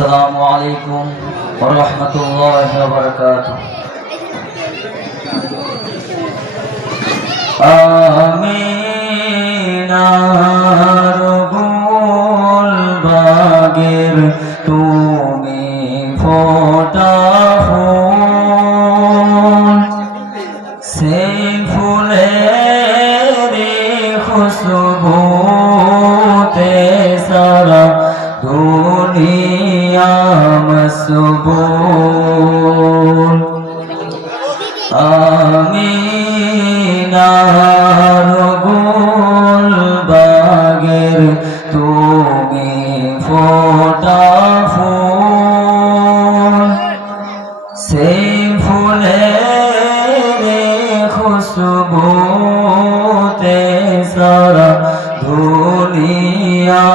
আসসালামু আলাইকুম ওয়া রাহমাতুল্লাহি ওয়া বারাকাতুহু। আমিনার গোল বাগের তুমি ফোটা ফুল, সেই ফুলের খুশবুতে সারা দুনিয়া মসবুল। আমিনার গোল বাগের তুমি ফোটা ফুল, সেই ফুলের খুশবুতে সারা দুনিয়া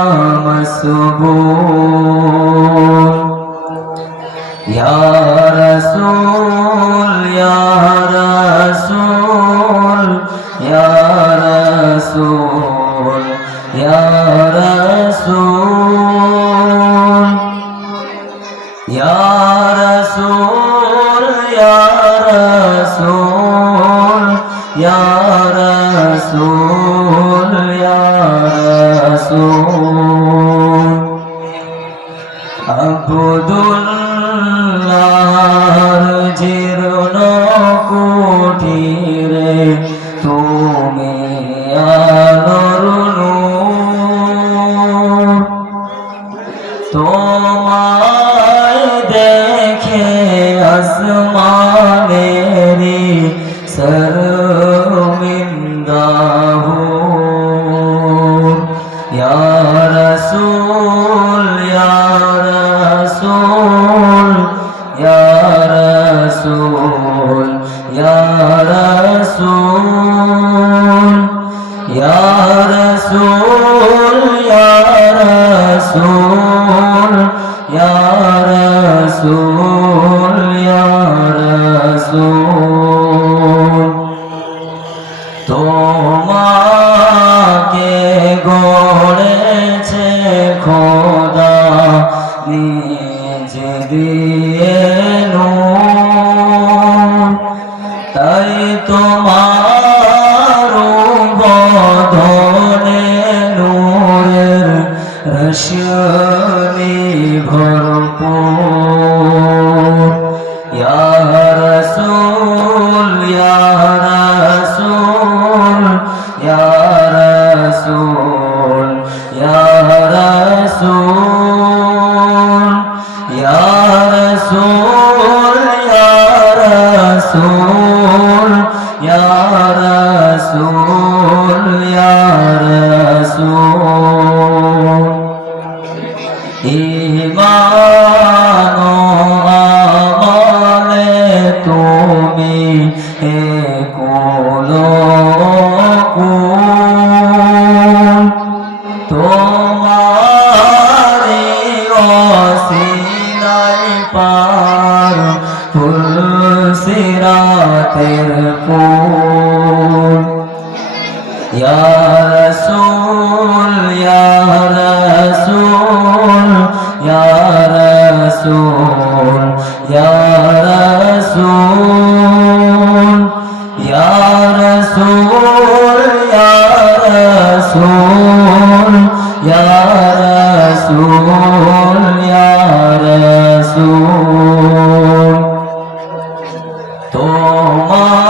মসবুল। ইয়া রাসূল ইয়া রাসূল ইয়া রাসূল ইয়া রাসূল ইয়া রাসূল ইয়া রাসূল ইয়া রাসূল ইয়া রাসূল। আব্দুল্লাহর জীর্ণ কুটিরে তুমি আলোর নূর, তোমায় দেখে আসমানেরি শর্মিন্দা হুর। ইয়া রাসূল ইয়া রাসূল ইয়া রাসূল ইয়া রাসূল ইয়া রাসূল ইয়া রাসূল ইয়া রাসূল ইয়া রাসূল। তোমাকে গড়েছে খোদা নিজে দিয়ে নূর, তাই তোমার বদনে নূরের রশনি ভরপুর। ইয়া রাসূল ইয়া রাসূল ইয়া রাসূল ইয়া রাসূল ইয়া রাসূল ইয়া রাসূল ইয়া রাসূল ইয়া রাসূল। ঈমান ও আমলে তুমি একুল কুল, তোমারি ওসিলায় পার ফুল সিরাতের ফুল। ইয়া রাসূল ইয়া রাসূল ইয়া রাসূল ইয়া রাসূল ইয়া রাসূল ইয়া রাসূল ইয়া রাসূল ইয়া রাসূল। তোমার